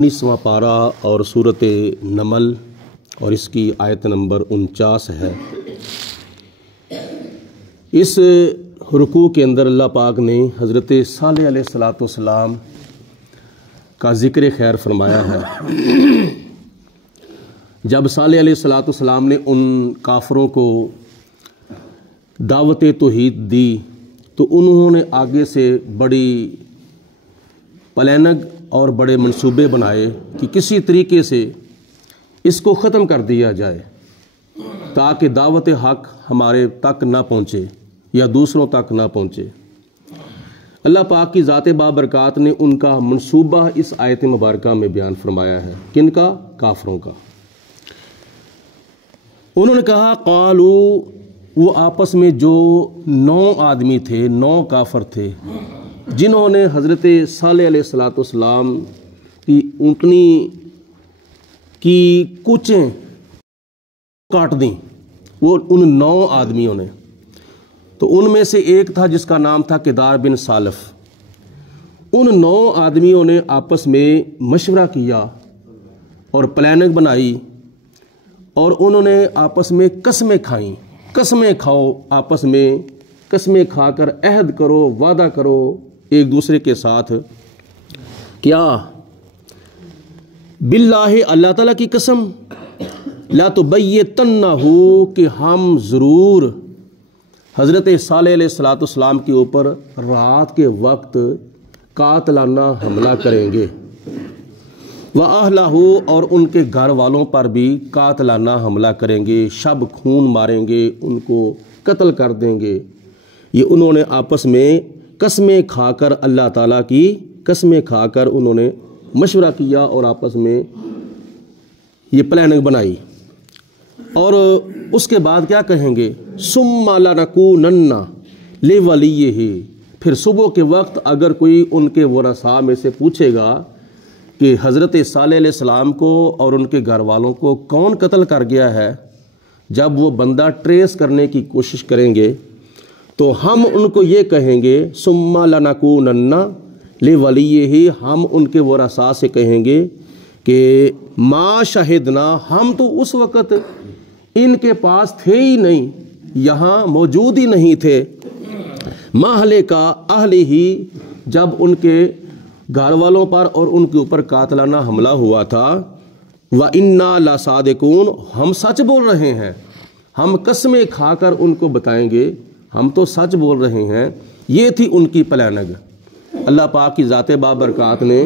19वां पारा और सूरत नमल और इसकी आयत नंबर 49 है। इस रुकू के अंदर अल्लाह पाक ने हज़रत सालेह अलैहिस्सलाम का ज़िक्र खैर फरमाया है। जब सालेह अलैहिस्सलाम ने उन काफरों को दावत तौहीद दी तो उन्होंने आगे से बड़ी प्लानिंग और बड़े मंसूबे बनाए कि किसी तरीके से इसको ख़त्म कर दिया जाए ताकि दावत हक़ हमारे तक ना पहुँचे या दूसरों तक ना पहुँचे। अल्लाह पाक की ज़ात बाबरकात ने उनका मंसूबा इस आयत मुबारका में बयान फरमाया है। किनका? काफरों का। उन्होंने कहा कालू, वो आपस में जो 9 आदमी थे, 9 काफर थे जिन्होंने हज़रत सालेह अलैहिस्सलाम की ऊँटनी की कुचें काट दी, वो उन 9 आदमियों ने। तो उनमें से एक था जिसका नाम था किदार बिन सालफ। उन 9 आदमियों ने आपस में मशवरा किया और प्लानिंग बनाई और उन्होंने आपस में कस्में खाई। कस्में खाओ, आपस में कस्में खाकर अहद करो, वादा करो एक दूसरे के साथ। क्या? बिल्लाहि, अल्लाह ताला की कसम, ला तुबय्यतन्नहु, कि हम ज़रूर हज़रत सालेह अलैहिस्सलाम के ऊपर रात के वक्त कातलाना हमला करेंगे। व अहलहु, और उनके घर वालों पर भी कातलाना हमला करेंगे, शब खून मारेंगे, उनको कत्ल कर देंगे। ये उन्होंने आपस में कस्में खाकर, अल्लाह ताला की कस्में खाकर उन्होंने मशवरा किया और आपस में ये प्लानिंग बनाई। और उसके बाद क्या कहेंगे? सुम्मा लनकूनन्ना लिवलिय्यिही, फिर सुबह के वक्त अगर कोई उनके वरसा में से पूछेगा कि हज़रत सालेह अलैहिस्सलाम को और उनके घर वालों को कौन कत्ल कर गया है, जब वो बंदा ट्रेस करने की कोशिश करेंगे तो हम उनको ये कहेंगे सुम्मा लनकूनन्ना लिवलिय्यिही, हम उनके वरसा से कहेंगे कि मा शहिदना, हम तो उस वक़्त इनके पास थे ही नहीं, यहाँ मौजूद ही नहीं थे। महले का अहले ही, जब उनके घर वालों पर और उनके ऊपर कातलाना हमला हुआ था। व इन्ना लसादिकून, हम सच बोल रहे हैं। हम कस्में खाकर उनको बताएंगे हम तो सच बोल रहे हैं। ये थी उनकी प्लानिंग। अल्लाह पाक की ज़ात बाबरकात ने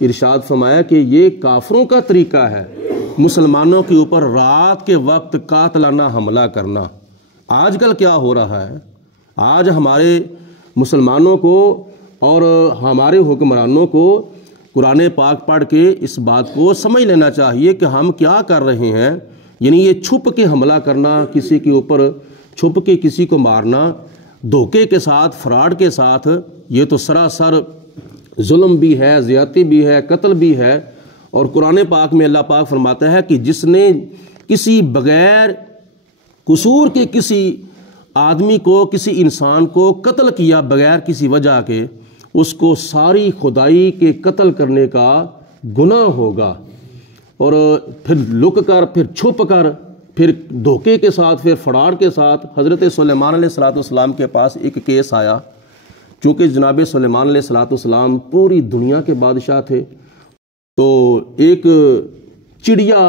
इरशाद फरमाया कि ये काफरों का तरीका है मुसलमानों के ऊपर रात के वक्त कातलाना हमला करना। आजकल क्या हो रहा है? आज हमारे मुसलमानों को और हमारे हुक्मरानों को कुरान पाक पढ़ के इस बात को समझ लेना चाहिए कि हम क्या कर रहे हैं। यानी ये छुप के हमला करना, किसी के ऊपर छुप के किसी को मारना, धोखे के साथ, फ्रॉड के साथ, ये तो सरासर जुल्म भी है, ज़्यादती भी है, कत्ल भी है। और कुरान पाक में अल्लाह पाक फरमाता है कि जिसने किसी बग़ैर कसूर के किसी आदमी को, किसी इंसान को कत्ल किया बग़ैर किसी वजह के, उसको सारी खुदाई के कत्ल करने का गुनाह होगा। और फिर लुक कर, फिर छुप कर, फिर धोखे के साथ, फिर फरार के साथ। हज़रत सुलेमान अलैहिस्सलाम के पास एक केस आया, चूँकि जनाब सुलेमान अलैहिस्सलाम पूरी दुनिया के बादशाह थे। तो एक चिड़िया,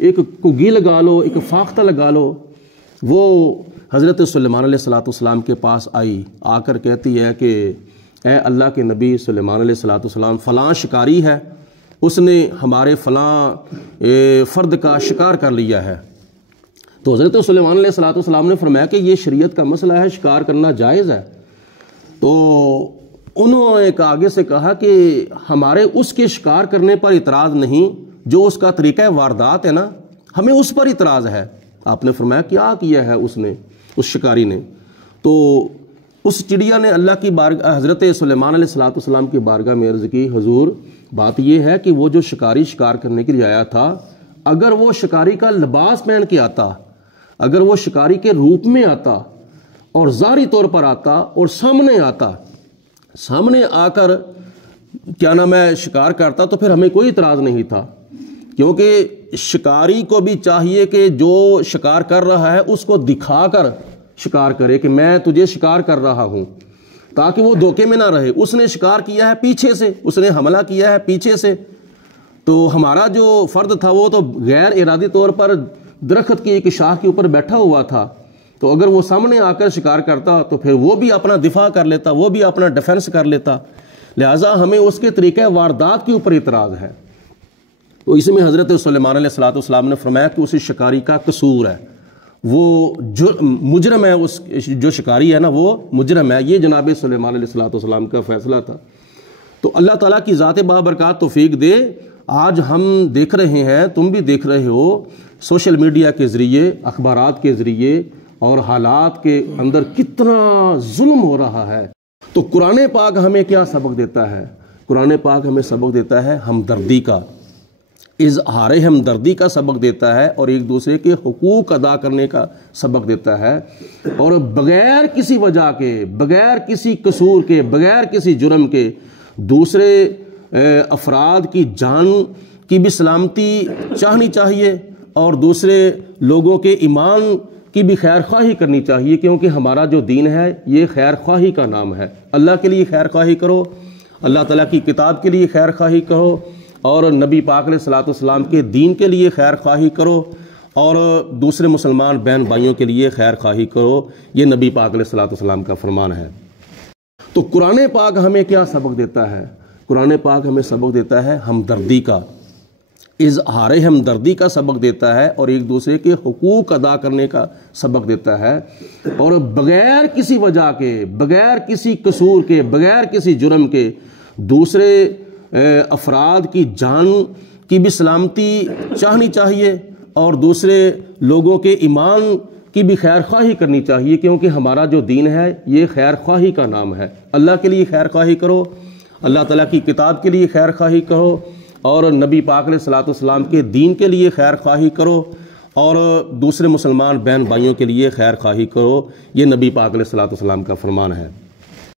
एक कुगी लगा लो, एक फाख्ता लगा लो, वो हज़रत सुलेमान अलैहिस्सलाम के पास आई, आकर कहती है कि ए अल्लाह के नबी सुलेमान अलैहिस्सलाम, फ़लाँ शिकारी है, उसने हमारे फ़लाँ फ़र्द का शिकार कर लिया है। तो हज़रत सुलेमान अलैहिस्सलाम ने फरमाया कि ये शरीयत का मसला है, शिकार करना जायज़ है। तो उन्होंने आगे से कहा कि हमारे उसके शिकार करने पर इतराज़ नहीं, जो उसका तरीक़ा वारदात है ना, हमें उस पर इतराज़ है। आपने फरमाया क्या किया है उसने, उस शिकारी ने? तो उस चिड़िया ने अल्लाह की बारगाह, हज़रत सुलेमान अलैहिस्सलाम की बारगाह में अर्ज़ की, हुज़ूर बात यह है कि वो जो शिकारी शिकार करने के लिए आया था, अगर वो शिकारी का लिबास पहन के आता, अगर वो शिकारी के रूप में आता और ज़ाहिरी तौर पर आता और सामने आता, सामने आकर کیا نام ہے شکار کرتا تو پھر ہمیں کوئی اعتراض نہیں تھا، کیونکہ شکاری کو بھی چاہیے کہ جو شکار کر رہا ہے اس کو دکھا کر شکار کرے کہ میں تجھے شکار کر رہا ہوں، تاکہ وہ دھوکے میں نہ رہے۔ اس نے شکار کیا ہے پیچھے سے، اس نے حملہ کیا ہے پیچھے سے، تو ہمارا جو فرد تھا وہ تو غیر ارادی طور پر درخت کی ایک شاخ کے اوپر بیٹھا ہوا تھا، تو اگر وہ سامنے آ کر شکار کرتا تو پھر وہ بھی اپنا دفاع کر لیتا، وہ بھی اپنا ڈیفنس کر لیتا، لہٰذا ہمیں اس کے طریقہ واردات کے اوپر اعتراض ہے۔ تو اس میں حضرت سلیمان علیہ السلام نے فرمایا کہ اسی شکاری کا قصور ہے، وہ مجرم ہے، اس جو شکاری ہے نا وہ مجرم ہے۔ یہ جناب سلیمان علیہ السلام کا فیصلہ تھا۔ تو اللہ تعالیٰ کی ذات بابرکات توفیق دے، آج ہم دیکھ رہے ہیں، تم بھی دیکھ رہے ہو، سوشل میڈیا کے ذریعے، اخبارات کے ذریعے اور حالات کے اندر کتنا ظلم ہو رہا ہے۔ تو قرآن پاک ہمیں کیا سبق دیتا ہے؟ قرآن پاک ہمیں سبق دیتا ہے ہمدردی کا، اظہار ہمدردی کا سبق دیتا ہے، اور ایک دوسرے کے حقوق ادا کرنے کا سبق دیتا ہے، اور بغیر کسی وجہ کے، بغیر کسی قصور کے، بغیر کسی جرم کے دوسرے افراد کی جان کی بھی سلامتی چاہنی چاہیے، اور دوسرے لوگوں کے ایمان کی بھی خیر خواہی کرنی چاہیے، کیونکہ ہمارا جو دین ہے یہ خیر خواہی کا نام ہے۔ اللہ کے لیے خیر خواہی کرو، اللہ تعالیٰ کی کتاب کے لیے خیر خواہی کرو، اور نبی پاک علیہ السلام کے دین کے لیے خیر خواہی کرو، اور دوسرے مسلمان بہن بھائیوں کے لیے خیر خواہی کرو۔ یہ نبی پاک علیہ السلام کا فرمان ہے۔ تو قرآن پاک ہمیں کیا سبق دیتا ہے؟ قرآن پاک ہمیں سبق دیتا ہے ہمدردی کا، اظہار ہمدردی کا سبق دیتا ہے، اور ایک دوسرے کے حقوق ادا کرنے کا سبق دیتا ہے، اور بغیر کسی وجہ کے، بغیر کسی قصور کے، بغیر کسی جرم کے دوسرے افراد کی جان کی بھی سلامتی چاہنی چاہیے، اور دوسرے لوگوں کے ایمان کی بھی خیر خواہی کرنی چاہیے، کیونکہ ہمارا جو دین ہے یہ خیر خواہی کا نام ہے۔ اللہ کے لیے خیر خواہی کرو، اللہ تعالیٰ کی کتاب کے لیے خیر خواہی کرو، اور نبی پاک علیہ السلام کے دین کے لیے خیر خواہی کرو، اور دوسرے مسلمان بہن بھائیوں کے لیے خیر خواہی کرو۔ یہ نبی پاک علیہ السلام کا فرمان ہے۔